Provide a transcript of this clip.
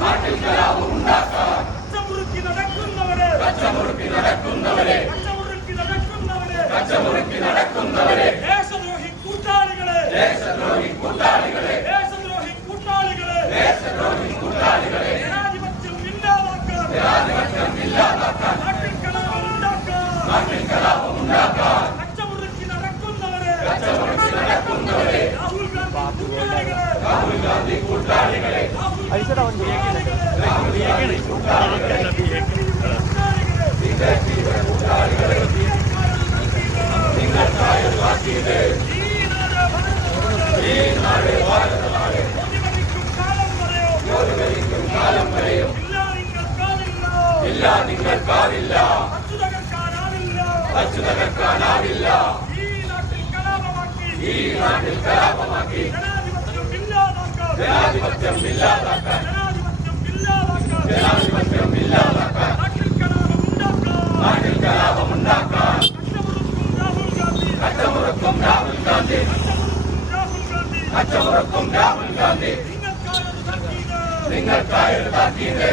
നാട്ടിൽ കലാപം ഉണ്ടാക്കാൻ കച്ചമുറുക്കി നടക്കുന്നവരെ ദേശദ്രോഹി കൂട്ടാളികളെ ജനാധിപത്യം ഇല്ലാതാക്കാൻ നാട്ടിൽ കലാപം ഉണ്ടാക്കാൻ കച്ചമുറുക്കി നടക്കുന്നവരെ രാഹുൽ ഗാന്ധി കൂട്ടാളികളെ നിങ്ങൾക്കാവില്ല അച്ചുതകർക്കാനാവില്ല ഈ നാട്ടിൽ കലാപമാക്കി ജനാധിപത്യം ഇല്ലാതാക്കാൻ നാട്ടിൽ കലാപമുണ്ടാക്കാൻ കച്ചമുറുക്കും രാഹുൽ ഗാന്ധി നിങ്ങൾക്കായൊരു താക്കീത്